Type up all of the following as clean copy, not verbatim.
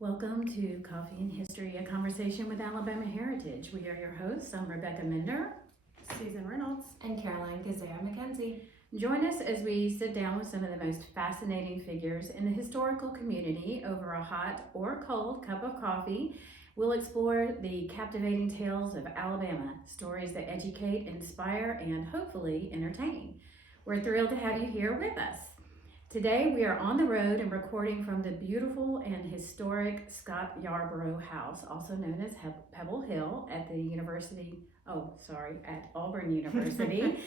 Welcome to Coffee and History, a conversation with Alabama Heritage. We are your hosts. I'm Rebecca Minder, Susan Reynolds, and Caroline McKenzie. Join us as we sit down with some of the most fascinating figures in the historical community over a hot or cold cup of coffee. We'll explore the captivating tales of Alabama, stories that educate, inspire, and hopefully entertain. We're thrilled to have you here with us. Today we are on the road and recording from the beautiful and historic Scott Yarborough House, also known as Pebble Hill at at Auburn University.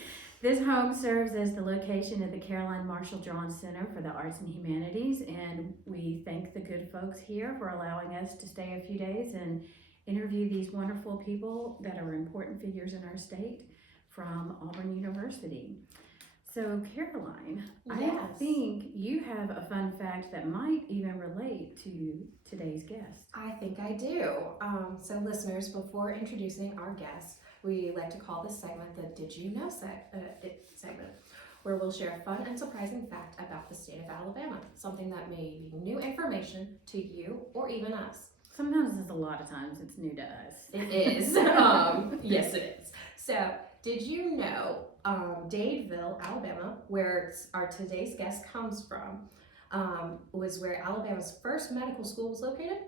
This home serves as the location of the Caroline Marshall Draughon Center for the Arts and Humanities, and we thank the good folks here for allowing us to stay a few days and interview these wonderful people that are important figures in our state from Auburn University. So, Caroline, Yes. I think you have a fun fact that might even relate to today's guest. I think I do. So listeners, before introducing our guest, we like to call this segment the Did You Know segment, where we'll share a fun and surprising fact about the state of Alabama, something that may be new information to you or even us. Sometimes it's a lot of times it's new to us. It is. Yes, it is. So, did you know Dadeville, Alabama, where our today's guest comes from, was where Alabama's first medical school was located?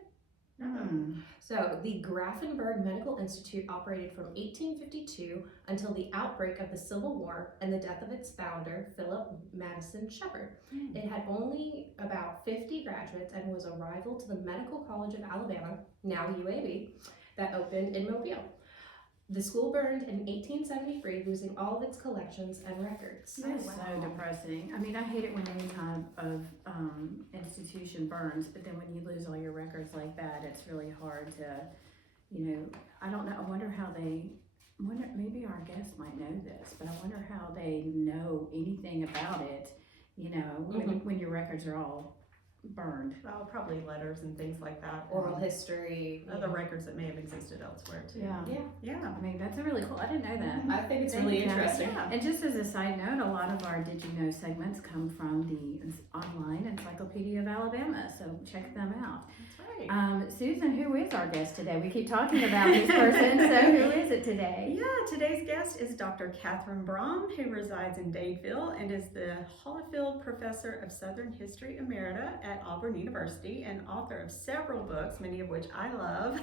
So the Grafenberg Medical Institute operated from 1852 until the outbreak of the Civil War and the death of its founder, Philip Madison Shepherd. It had only about 50 graduates and was a rival to the Medical College of Alabama, now UAB, that opened in Mobile. The school burned in 1873, losing all of its collections and records. That's so depressing. I mean, I hate it when any kind of institution burns, but then when you lose all your records like that, it's really hard to, I don't know. I wonder how maybe our guests might know this, but I wonder how they know anything about it, when your records are all burned. well, probably letters and things like that. Oral history. Other records that may have existed elsewhere too. Yeah. I mean, that's a really cool. I didn't know that. I think it's Thank really you, Kathy. interesting. Yeah. And just as a side note, a lot of our Did You Know segments come from the online Encyclopedia of Alabama, so check them out. That's right. Susan, who is our guest today? We keep talking about this person, so who is it today? Yeah, today's guest is Dr. Kathyrn Braund, who resides in Dadeville and is the Holifield Professor of Southern History Emerita at Auburn University and author of several books, many of which I love.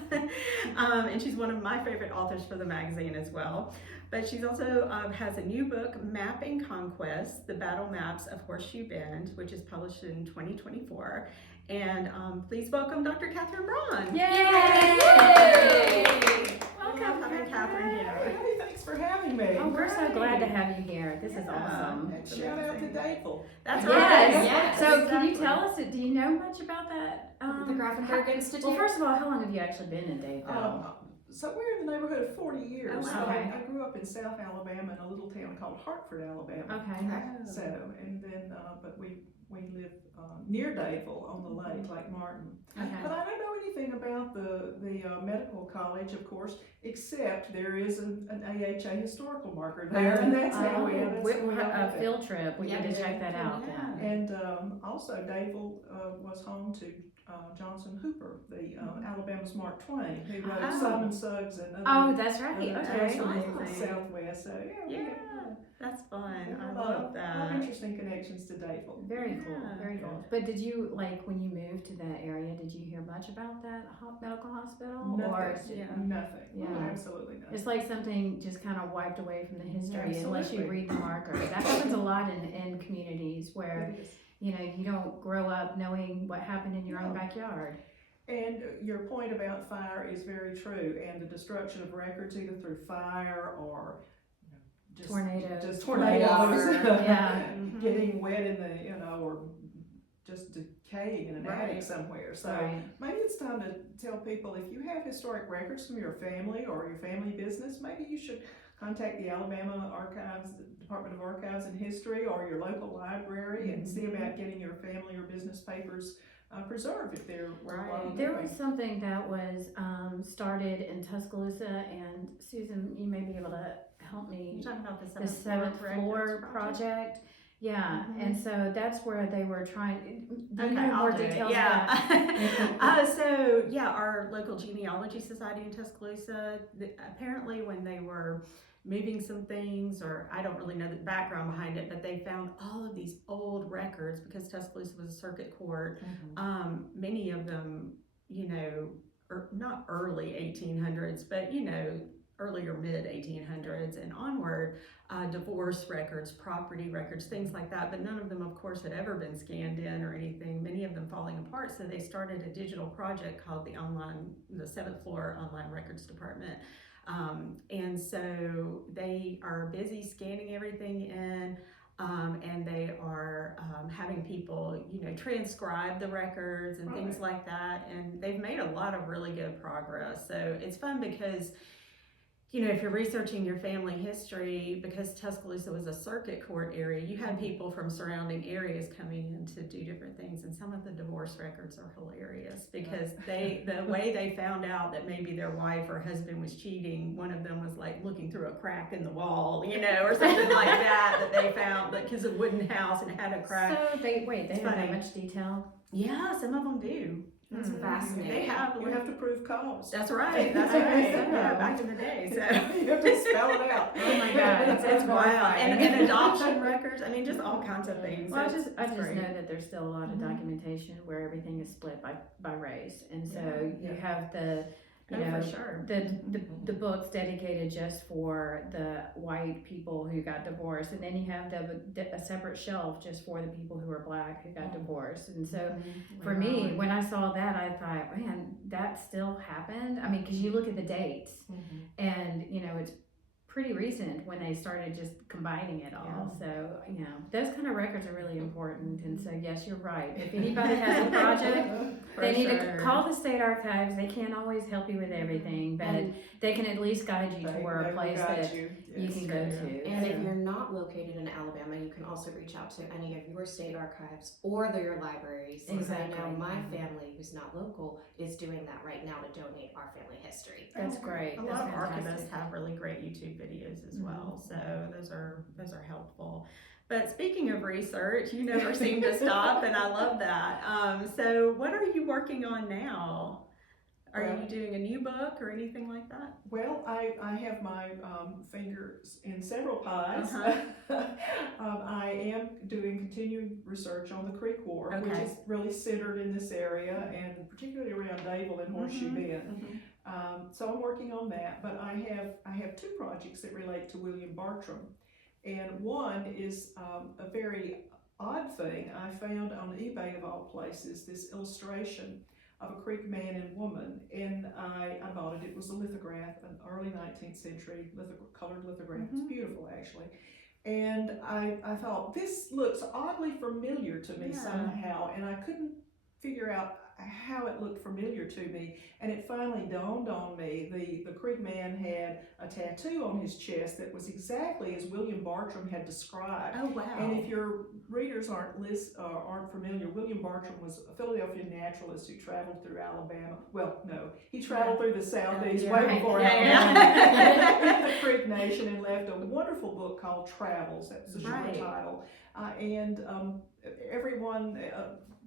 And she's one of my favorite authors for the magazine as well. But she's also has a new book, Mapping Conquest, The Battle Maps of Horseshoe Bend, which is published in 2024. And please welcome Dr. Kathyrn Braund. Yay! Welcome, having Kathryn here. Hey, thanks for having me. Oh, we're so glad to have you here. This is awesome. And shout out to Dadeville. That's Yes. right. Yes. So, can you tell us? Do you know much about that? The Grafenberg Institute. Well, first of all, how long have you actually been in Dadeville? So we're in the neighborhood of 40 years. Oh, wow. So Okay. I grew up in South Alabama in a little town called Hartford, Alabama. Okay. So, and then, but we live near Dadeville on the lake, Lake Martin. Okay. But I don't know anything about the medical college, of course, except there is an AHA historical marker there, and that's how we have a field trip. We Yeah, need to yeah. check that out. Yeah. Then. And also, Dadeville was home to Johnson Hooper, the Alabama's Mark Twain, who wrote Oh. Simon Suggs and other, Oh, that's right. other Okay. tales from the Amazing. Southwest. So Yeah, that's fun. we I have love a lot that. of interesting connections to Dadeville. Very cool. Yeah. Very cool. But did you when you moved to that area? Did you hear much about that medical hospital? Nothing. Or is it- Yeah. Nothing. Yeah. Absolutely nothing. It's like something just kind of wiped away from the history unless you Absolutely. read the marker. That happens a lot in communities where It is. you don't grow up knowing what happened in your own No. backyard. And your point about fire is very true, and the destruction of records either through fire or just Tornadoes. just tornadoes, Water. Yeah. getting wet in the or just decaying in an Right. attic somewhere. So Right. maybe it's time to tell people, if you have historic records from your family or your family business, maybe you should contact the Alabama Archives, the Department of Archives and History, or your local library and see about getting your family or business papers preserved if they're worthwhile. There doing. was something that was started in Tuscaloosa, and Susan, you may be able to help me. You're talking about the The seventh floor Records project. Yeah, and so that's where they were trying. Do you Okay, know more I'll do it. details? Yeah. So yeah, our local genealogy society in Tuscaloosa, apparently when they were moving some things, or I don't really know the background behind it, but they found all of these old records because Tuscaloosa was a circuit court. Many of them, you know, not early 1800s, but you know, earlier mid 1800s and onward, divorce records, property records, things like that. But none of them, of course, had ever been scanned in or anything. Many of them falling apart. So they started a digital project called the 7th floor online records department. And so they are busy scanning everything in. And they are having people, you know, transcribe the records and things like that. And they've made a lot of really good progress. So it's fun because, you know, if you're researching your family history, because Tuscaloosa was a circuit court area, you had people from surrounding areas coming in to do different things. And some of the divorce records are hilarious because the way they found out that maybe their wife or husband was cheating, one of them was like looking through a crack in the wall, you know, or something like that they found, because a wooden house and it had a crack. So they have that much detail? Yeah, some of them do. That's fascinating. They have. You have to prove cause. That's right. That's right. Yeah, back in the day. So you have to spell it out. Oh my God, it's wild. And adoption records. I mean, just all kinds of things. Well, So I just great. know that there's still a lot of documentation where everything is split by race, and so you have the you know, for sure. the books dedicated just for the white people who got divorced, and then you have a separate shelf just for the people who are black who got divorced. And so for me, when I saw that, I thought, man, that still happened. I mean, because you look at the dates, and you know, it's pretty recent when they started just combining it all. So, you know, those kind of records are really important. And so, yes, you're right. If anybody has a project, they need to call the state archives. They can't always help you with everything, but they can at least guide you toward a place that you can go to. And if you're not located in Alabama, you can also reach out to any of your state archives or your libraries. Exactly. I know my family, who's not local, is doing that right now to donate our family history. That's great. A That's lot of fantastic. archivists have really great YouTube videos as well, so those are helpful. But speaking of research, you never seem to stop, and I love that. So what are you working on now? Are you doing a new book or anything like that? Well, I have my fingers in several pies. I am doing continuing research on the Creek War, which is really centered in this area, and particularly around Dable and Horseshoe Bend. So I'm working on that, but I have two projects that relate to William Bartram, and one is a very odd thing. I found on eBay, of all places, this illustration of a Creek man and woman, and I bought it. It was a lithograph, an early 19th century colored lithograph. It's beautiful, actually. And I thought, this looks oddly familiar to me somehow, and I couldn't figure out how it looked familiar to me, and it finally dawned on me. The Creek man had a tattoo on his chest that was exactly as William Bartram had described. Oh wow! And if your readers aren't familiar, William Bartram was a Philadelphia naturalist who traveled through Alabama. Well, no, he traveled through the Southeast way before Alabama, in the Creek Nation, and left a wonderful book called Travels. That's the short title. And everyone.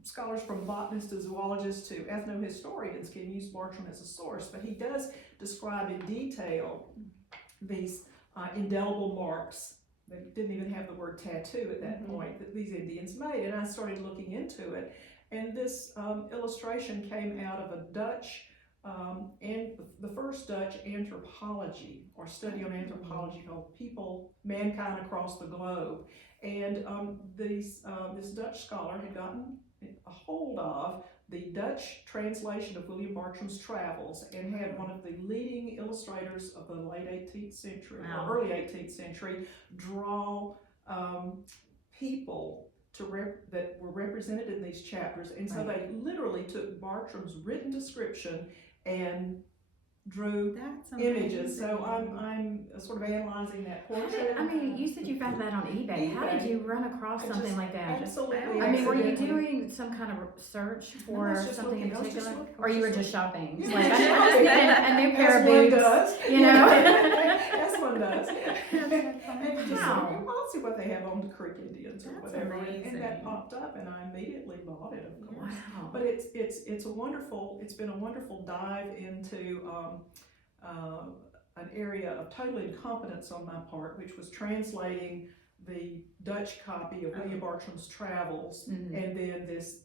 Scholars from botanists to zoologists to ethnohistorians can use Bartram as a source, but he does describe in detail these indelible marks. They didn't even have the word tattoo at that point that these Indians made, and I started looking into it, and this illustration came out of a Dutch and the first Dutch anthropology or study on anthropology called Mankind Across the Globe, and this Dutch scholar had gotten a hold of the Dutch translation of William Bartram's travels and had one of the leading illustrators of the late 18th century or early 18th century draw people that were represented in these chapters, and so they literally took Bartram's written description and Drew That's images. amazing. So I'm sort of analyzing that portrait. I mean, you said you found that on eBay. How did you run across I something just like that? absolutely. I mean, were you accidentally- doing some kind of search No, I for was just something in looking- I was just particular? looking- I Or was you were just just shopping? Yeah, It's like, just I just shopping. needed a new pair As of one boots. does. You know? As one does. And you just Wow. say, well, I'll see what they have on the Creek Indians or That's whatever. And amazing. that popped up, and I immediately bought it, of course. Wow. But it's a wonderful, it's been a wonderful dive into an area of total incompetence on my part, which was translating the Dutch copy of William Bartram's Travels, Mhm. and then this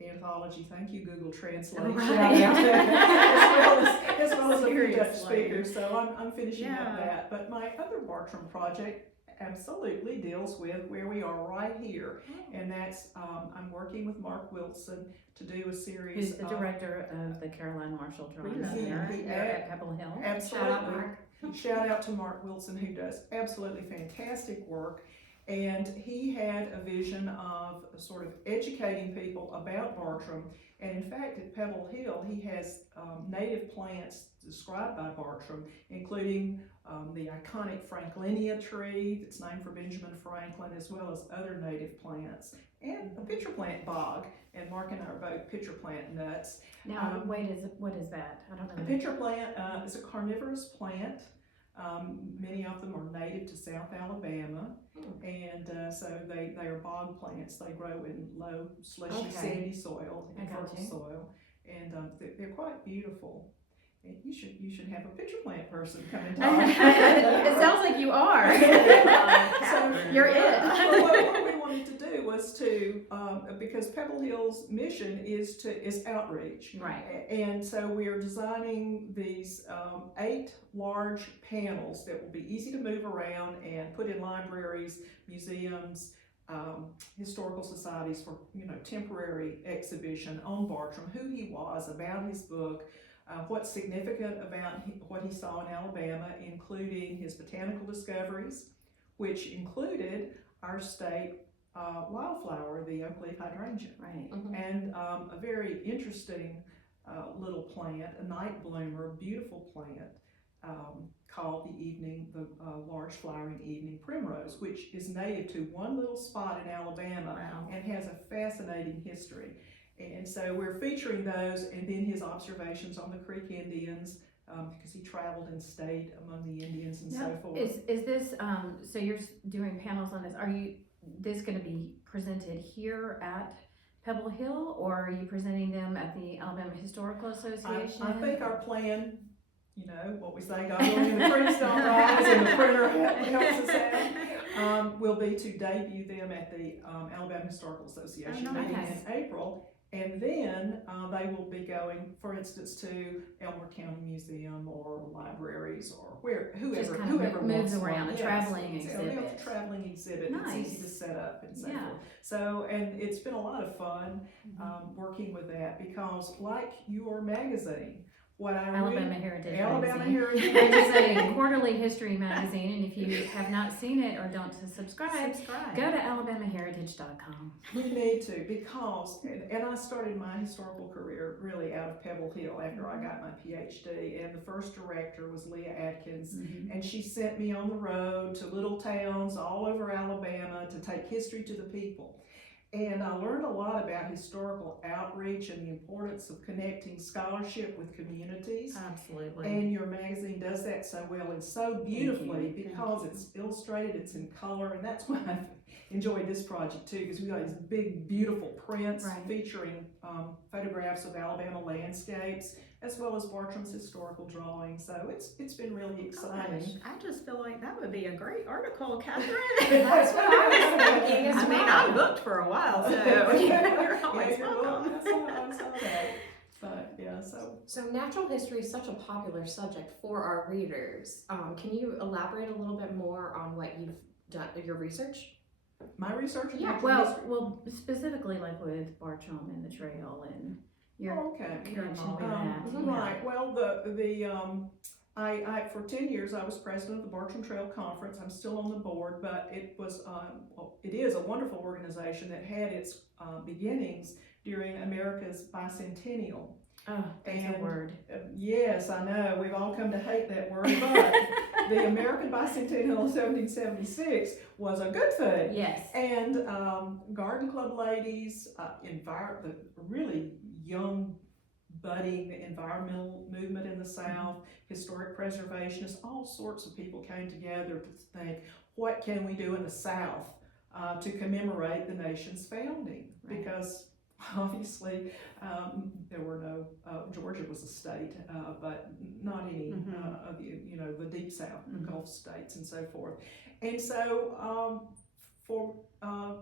anthology. Thank you, Google Translate. Right. Shout out to- as well as a few Dutch Seriously. speakers. So I'm finishing up Yeah. that. But my other Bartram project absolutely deals with where we are right here, and that's I'm working with Mark Wilson to do a series. Who's the director of the Caroline Marshall Draughon love Center him. here at Pebble Hill? Absolutely. Shout out, Mark. Shout out to Mark Wilson, who does absolutely fantastic work. And he had a vision of sort of educating people about Bartram. And in fact, at Pebble Hill, he has native plants described by Bartram, including the iconic Franklinia tree that's named for Benjamin Franklin, as well as other native plants, and a pitcher plant bog. And Mark and I are both pitcher plant nuts. Now, what is that? I don't A know. pitcher plant is a carnivorous plant. Many of them are native to South Alabama, and so they are bog plants. They grow in low, slushy, Okay. sandy soil, I and got fertile you. soil, and they're quite beautiful. And you should have a pitcher plant person come and talk. It sounds like you are. So You're it. well, what we wanted to do was to because Pebble Hill's mission is outreach. Right. And so we are designing these 8 large panels that will be easy to move around and put in libraries, museums, historical societies for temporary exhibition on Bartram, who he was, about his book, what's significant about what he saw in Alabama, including his botanical discoveries, which included our state wildflower, the oak leaf hydrangea. Right. And a very interesting little plant, a night bloomer, beautiful plant, called the large flowering evening primrose, which is native to one little spot in Alabama Wow. and has a fascinating history. And so we're featuring those, and then his observations on the Creek Indians, because he traveled and stayed among the Indians and so forth. Is this so you're doing panels on this? Are this going to be presented here at Pebble Hill, or are you presenting them at the Alabama Historical Association? I think our plan, what we say, God willing, the creeks don't rise and the printer helps us out, will be to debut them at the Alabama Historical Association Oh, meeting nice. in April. And then they will be going, for instance, to Elmer County Museum or libraries or whoever kind of wants moves one. around, a Yes, traveling it's a exhibit. traveling exhibit. It's easy to Nice. set up and so Yeah. forth. So, and it's been a lot of fun working with that, because like your magazine, what I Alabama Heritage Alabama Magazine. Heritage Which is a Magazine. quarterly history magazine, and if you have not seen it or don't subscribe, Subscribe. go to alabamaheritage.com. We need to, because, and I started my historical career really out of Pebble Hill after I got my PhD, and the first director was Leah Atkins, and she sent me on the road to little towns all over Alabama to take history to the people. And I learned a lot about historical outreach and the importance of connecting scholarship with communities. Absolutely. And your magazine does that so well and so beautifully, Thank because it's illustrated, it's in color, and that's why I've enjoyed this project too, because we got these big, beautiful prints Right. featuring photographs of Alabama landscapes, as well as Bartram's historical drawings. So it's been really exciting. I just feel like that would be a great article, Kathryn. That's what I was thinking as I mean, well. I'm booked for a while, so you're always Yeah, welcome. I saw that. But yeah, So natural history is such a popular subject for our readers. Can you elaborate a little bit more on what you've done, your research? my research in Yeah, natural history. Well, specifically like with Bartram and the trail and your Oh, okay. connection with that. Right. Well, I for 10 years I was president of the Bartram Trail Conference. I'm still on the board, but it is a wonderful organization that had its beginnings during America's bicentennial. Oh, that's a And, word. Yes, I know, we've all come to hate that word, but the American Bicentennial of 1776 was a good thing. Yes. And garden club ladies, the really young, budding environmental movement in the South, historic preservationists, all sorts of people came together to think, what can we do in the South to commemorate the nation's founding? Right. Because obviously there were no, Georgia was a state, but not any of the deep South, the Gulf states and so forth. And so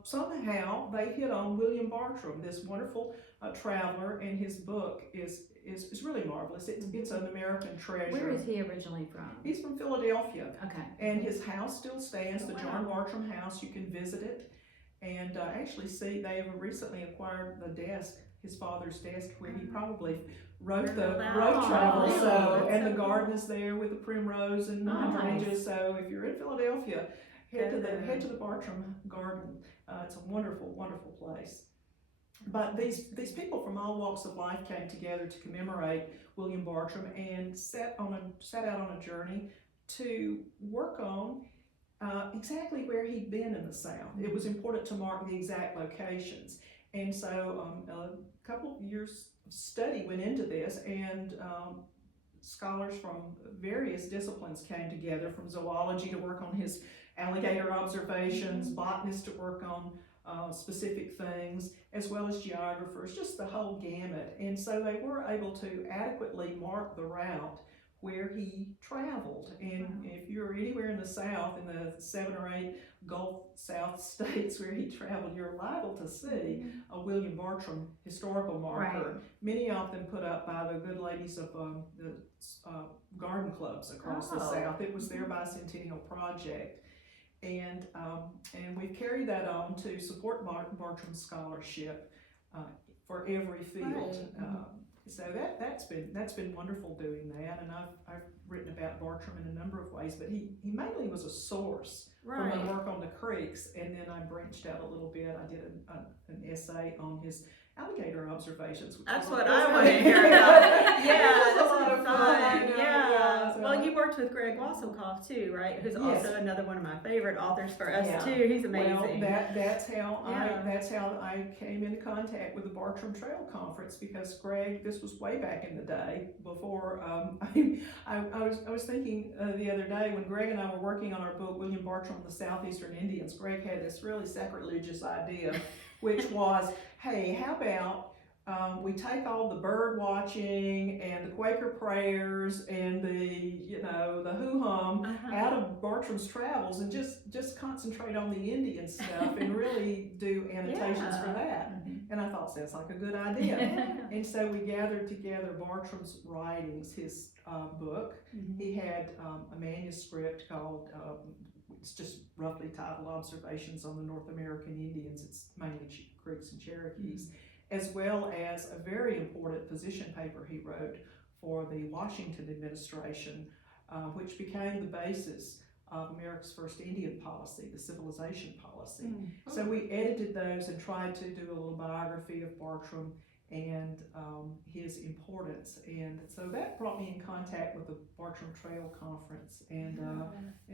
somehow they hit on William Bartram, this wonderful traveler, and his book is really marvelous. It's an American treasure. Where is he originally from? He's from Philadelphia. Okay. And his house still stands, the Wow. John Bartram House. You can visit it. And actually see, they have recently acquired the desk, his father's desk, where he probably wrote the road travel. Oh, So, and so the garden is there with the primrose and the hydrangeas. So if you're in Philadelphia, head to the Bartram Garden. It's a wonderful, wonderful place. But these people from all walks of life came together to commemorate William Bartram and set out on a journey to work on exactly where he'd been in the South. It was important to mark the exact locations. And so a couple of years of study went into this, and scholars from various disciplines came together, from zoology to work on his alligator observations, botanists to work on specific things, as well as geographers, just the whole gamut. And so they were able to adequately mark the route where he traveled. And if you're anywhere in the South, in the 7 or 8 Gulf South states where he traveled, you're liable to see a William Bartram historical marker. Right. Many of them put up by the good ladies of the garden clubs across the South. It was their bicentennial project. And we've carried that on to support Bartram scholarship for every field. Right. So that's been wonderful doing that, and I've written about Bartram in a number of ways, but he mainly was a source for my work on the creeks, and then I branched out a little bit. I did an essay on his alligator observations. That's what I want to hear about. Yeah, It was that's a lot of fun. fun. So- Well, you worked with Greg Wasselkoff too, right? Who's Yes. also another one of my favorite authors for us Yeah. too. He's amazing. Well, that's how Yeah. I came into contact with the Bartram Trail Conference, because Greg, this was way back in the day before. I was thinking the other day when Greg and I were working on our book William Bartram and the Southeastern Indians. Greg had this really sacrilegious idea, which was, hey, how about we take all the bird watching and the Quaker prayers and the hoo-hum out of Bartram's travels, and just concentrate on the Indian stuff and really do annotations for that. And I thought, sounds like a good idea. And so we gathered together Bartram's writings, his book. He had a manuscript called, it's just roughly titled Observations on the North American Indians. It's mainly Creeks and Cherokees, as well as a very important position paper he wrote for the Washington administration, which became the basis of America's first Indian policy, the civilization policy. So we edited those and tried to do a little biography of Bartram and his importance. And so that brought me in contact with the Bartram Trail Conference, and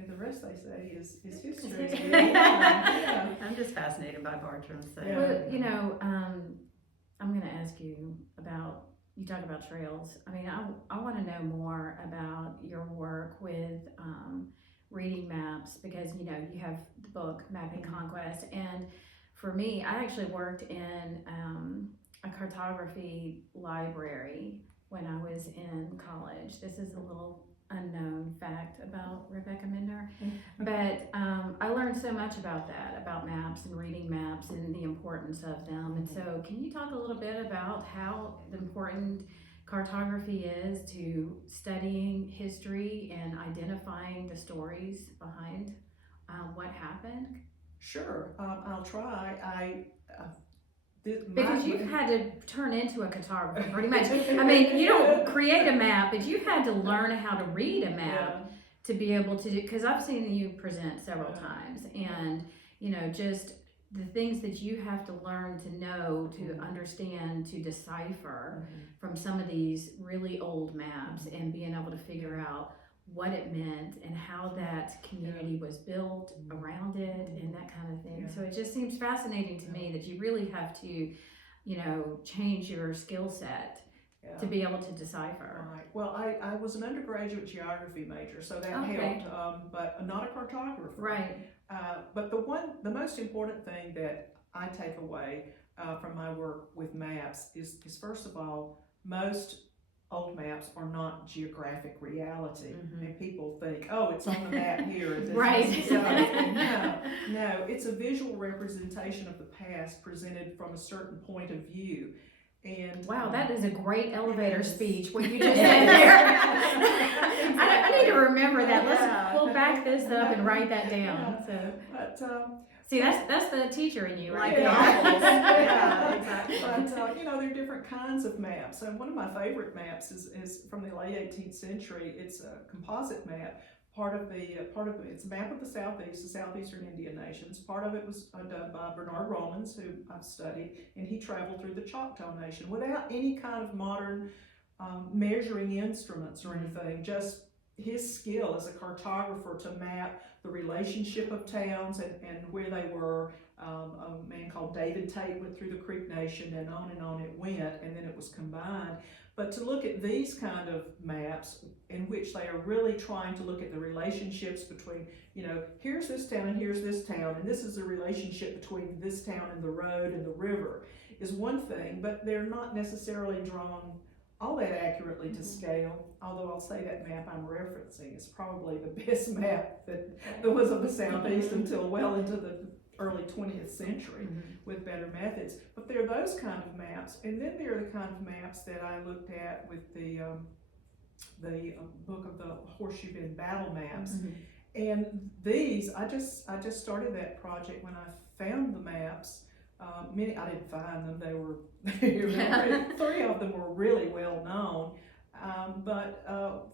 the rest, they say, is history. Yeah. I'm just fascinated by Bartram. So. Yeah. Well, I'm going to ask you about, you talk about trails. I mean, I want to know more about your work with reading maps, because, you have the book, Mapping Conquest. And for me, I actually worked in a cartography library when I was in college. This is a little unknown fact about Rebecca Minder, but I learned so much about that, about maps and reading maps and the importance of them. And so can you talk a little bit about how important cartography is to studying history and identifying the stories behind what happened? Sure, I'll try. Because you've had to turn into a cartographer pretty much. I mean, you don't create a map, but you've had to learn how to read a map to be able to do, because I've seen you present several times, and just the things that you have to learn to know, to understand, to decipher from some of these really old maps, and being able to figure out what it meant and how that community was built around it and that kind of thing. So it just seems fascinating to me that you really have to, you know, change your skill set to be able to decipher. Right. Well, I was an undergraduate geography major, so that Okay. helped, but not a cartographer. Right. But the most important thing that I take away from my work with maps is first of all, most old maps are not geographic reality. And people think, oh, it's on the map here. And this, Right. This, and so. No, it's a visual representation of the past presented from a certain point of view. And Wow, that is a great elevator Yes. speech, what you just said there. Exactly. I need to remember that. Yeah. We'll back this up and write that down. Yeah. So, But see, that's the teacher in you, right? Like there. novels. Yeah, exactly. But you know, there are different kinds of maps. And one of my favorite maps is from the late 18th century. It's a composite map. Part of it's a map of the Southeast, the southeastern Indian nations. Part of it was done by Bernard Romans, who I've studied, and he traveled through the Choctaw Nation without any kind of modern measuring instruments or anything. Just his skill as a cartographer to map the relationship of towns and where they were. A man called David Tate went through the Creek Nation, and on it went, and then it was combined. But to look at these kind of maps in which they are really trying to look at the relationships between, you know, here's this town and here's this town, and this is the relationship between this town and the road and the river, is one thing, but they're not necessarily drawn all that accurately to scale. Although I'll say that map I'm referencing is probably the best map that was of the Southeast until well into the early 20th century with better methods. But there are those kind of maps, and then there are the kind of maps that I looked at with the book of the Horseshoe Bend battle maps. And these, I just started that project when I found the maps. I didn't find them, they were three of them were really well known. But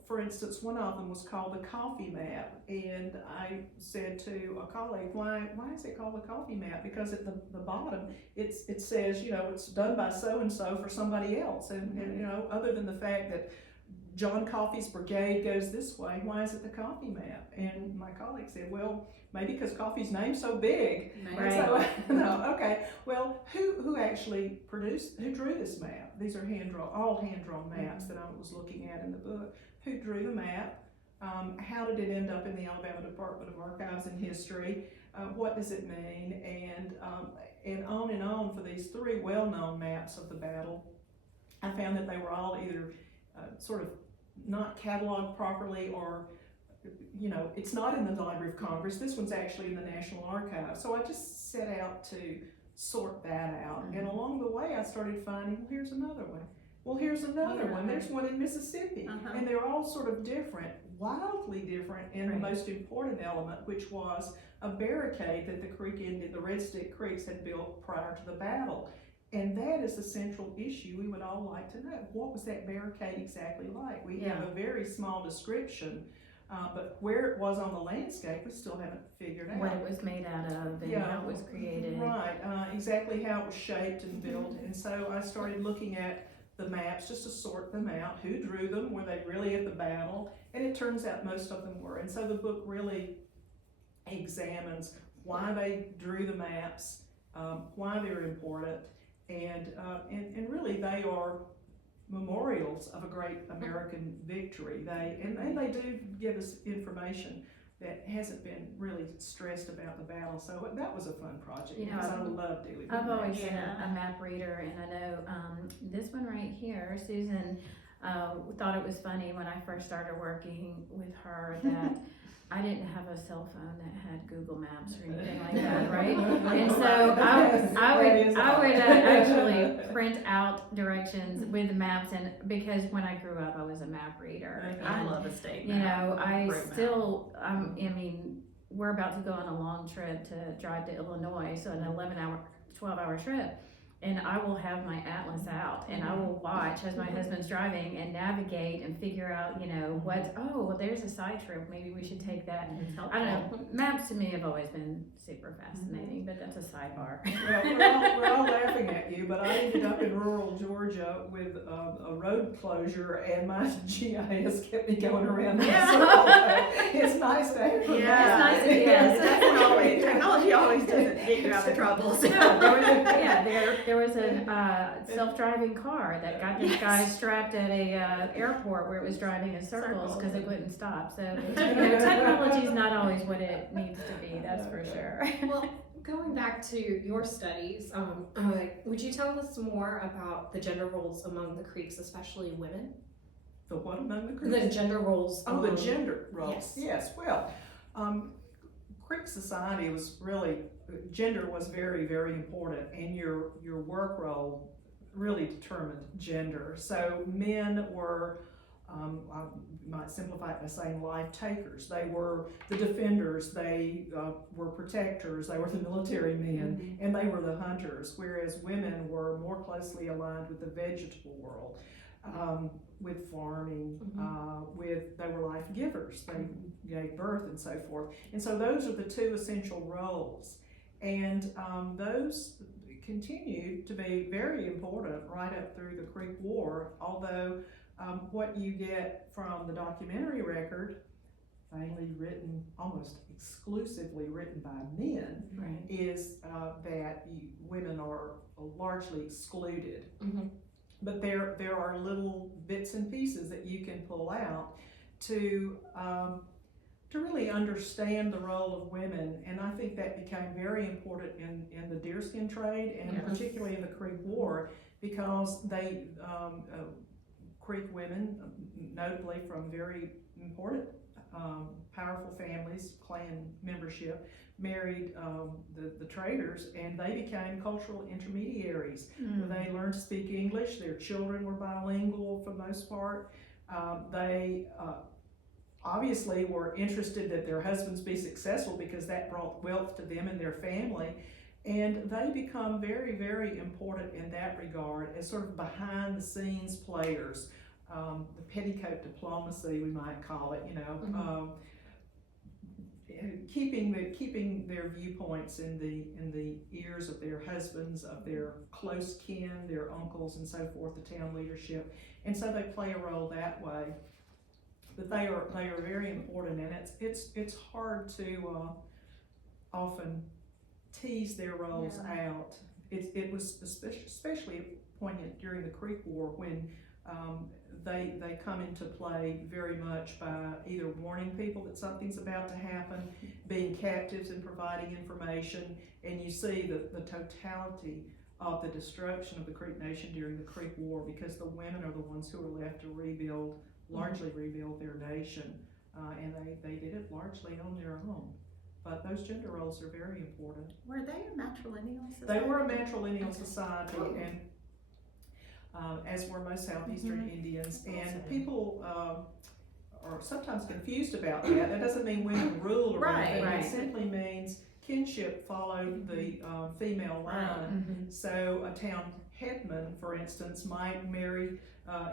for instance, one of them was called the coffee map, and I said to a colleague, why is it called the coffee map? Because at the bottom it says, you know, it's done by so and so for somebody else, and you know, other than the fact that John Coffey's brigade goes this way, why is it the coffee map? And my colleague said, well, maybe because Coffey's name's so big. Right. So, no, okay. Well, who actually drew this map? These are all hand-drawn maps that I was looking at in the book. Who drew the map? How did it end up in the Alabama Department of Archives and History? What does it mean? And on for these three well-known maps of the battle. I found that they were all either sort of not cataloged properly, or, you know, it's not in the Library of Congress. This one's actually in the National Archives. So I just set out to sort that out. And along the way, I started finding, well, here's another one. Well, here's another one. There's one in Mississippi. And they're all sort of different, wildly different in the most important element, which was a barricade that the Red Stick Creeks had built prior to the battle. And that is the central issue we would all like to know. What was that barricade exactly like? We have a very small description, but where it was on the landscape, we still haven't figured out. What it was made out of and how it was created. Right, exactly how it was shaped and built. And so I started looking at the maps just to sort them out. Who drew them? Were they really at the battle? And it turns out most of them were. And so the book really examines why they drew the maps, why they're important, and really they are memorials of a great American victory. They do give us information that hasn't been really stressed about the battle. So that was a fun project, You know, because I love dealing with I've always maps. been a map reader, and I know this one right here, Susan thought it was funny when I first started working with her that I didn't have a cell phone that had Google Maps or anything like that, right? And so I would actually print out directions with maps, and because when I grew up, I was a map reader. I And, love a state you map. know, I Great map. still, I mean, we're about to go on a long trip to drive to Illinois, so an 12-hour trip. and I will have my atlas out and I will watch as my husband's driving and navigate and figure out, well, there's a side trip, maybe we should take that. It's I don't helpful. know, maps to me have always been super fascinating, but that's a sidebar. Well, we're all laughing at you, but I ended up in rural Georgia with a road closure, and my GIS kept me going around in a circle. It's nice to have Yeah, it's nice to- yes. Technology always doesn't get you out of trouble. So. There was a self-driving car that got this guy strapped at a airport where it was driving in circles because it wouldn't stop. So technology is not always what it needs to be. That's for sure. Well, going back to your studies, would you tell us more about the gender roles among the Creeks, especially women? The what among the Creeks? The gender roles. Oh, the gender roles. Yes. Well, Creek society was really, gender was very, very important, and your work role really determined gender. So men were, I might simplify it by saying life takers. They were the defenders, they were protectors, they were the military men, and they were the hunters, whereas women were more closely aligned with the vegetable world. With farming, they were life givers, they gave birth and so forth. And so those are the two essential roles. And those continued to be very important right up through the Creek War, although what you get from the documentary record, mainly written, almost exclusively written by men, Right. is that women are largely excluded. Mm-hmm. But there are little bits and pieces that you can pull out to really understand the role of women, and I think that became very important in the deerskin trade, and particularly in the Creek War, because they Creek women, notably from very important powerful families, clan membership, married the traders, and they became cultural intermediaries. They learned to speak English, their children were bilingual for the most part. They obviously were interested that their husbands be successful because that brought wealth to them and their family. And they become very, very important in that regard as sort of behind the scenes players. The petticoat diplomacy, we might call it, keeping their viewpoints in the ears of their husbands, of their close kin, their uncles and so forth, the town leadership, and so they play a role that way. But they are very important, and it's hard to often tease their roles out. It was especially poignant during the Creek War when they come into play very much by either warning people that something's about to happen, being captives and providing information, and you see the totality of the destruction of the Creek Nation during the Creek War, because the women are the ones who are left to largely rebuild their nation, and they did it largely on their own. But those gender roles are very important. Were they a matrilineal society? They were a matrilineal society, and as were most Southeastern Indians, and people are sometimes confused about that. That doesn't mean women ruled or anything. Right. It simply means kinship followed the female line. So a town headman, for instance, might marry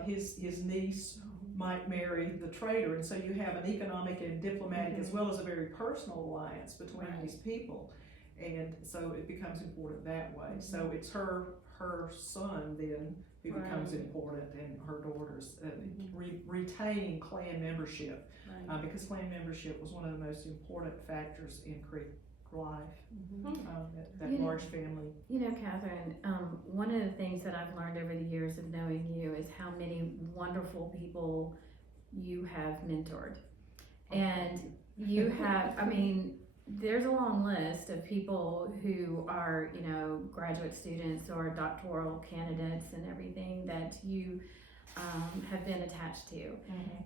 his niece, might marry the trader, and so you have an economic and diplomatic as well as a very personal alliance between these people, and so it becomes important that way. So it's her son then who becomes important, and her daughters retaining clan membership, because clan membership was one of the most important factors in Creek life, that large family. Kathryn, one of the things that I've learned over the years of knowing you is how many wonderful people you have mentored. And you have, there's a long list of people who are, graduate students or doctoral candidates and everything that you have been attached to,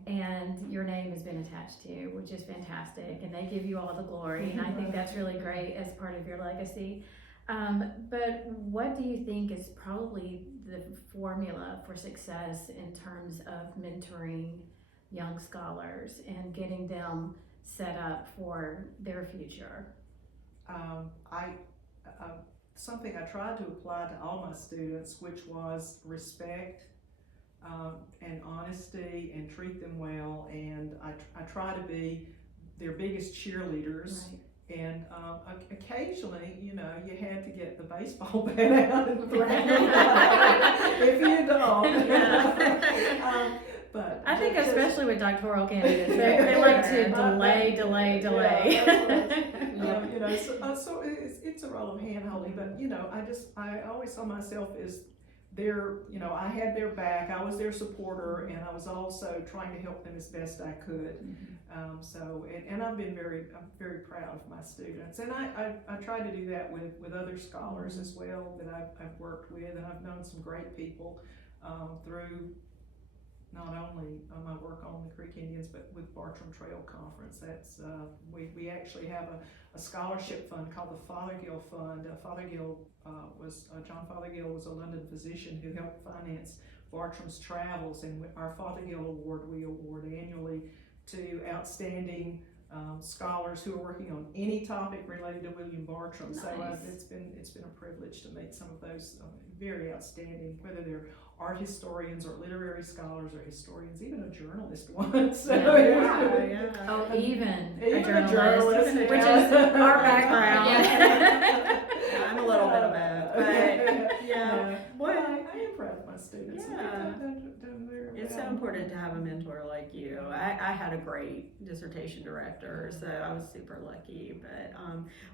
and your name has been attached to, which is fantastic, and they give you all the glory, and I think that's really great as part of your legacy. But what do you think is probably the formula for success in terms of mentoring young scholars and getting them set up for their future? something I tried to apply to all my students, which was respect and honesty, and treat them well, and I try to be their biggest cheerleaders. Right. And occasionally, you know, you had to get the baseball bat out and threaten them if you don't. But I think just- especially with doctoral candidates, they like to delay. Yeah, that's right. You know, so it's a role of hand-holding, but you know, I always saw myself as their, you know, I had their back, I was their supporter, and I was also trying to help them as best I could. And I'm very proud of my students, and I try to do that with other scholars as well that I've worked with, and I've known some great people through not only my work on the Creek Indians, but with Bartram Trail Conference. That's we actually have a scholarship fund called the Fothergill Fund. John Fothergill was a London physician who helped finance Bartram's travels, and our Fothergill Award we award annually to outstanding scholars who are working on any topic related to William Bartram. Nice. So it's been a privilege to meet some of those very outstanding, whether they're art historians or literary scholars or historians, even a journalist once. So, Yeah. Oh, even Even a journalist, journalist, which yeah. is our background. I'm a little bit of both, but yeah. Well, I am proud of my students. Yeah. They've done very It's so well. important to have a mentor like you. I had a great dissertation director, so I was super lucky. But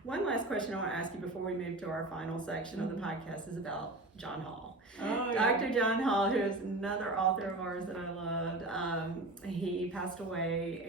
one last question I want to ask you before we move to our final section of the podcast is about John Hall. Oh, yeah. Dr. John Hall, who is another author of ours that I loved, he passed away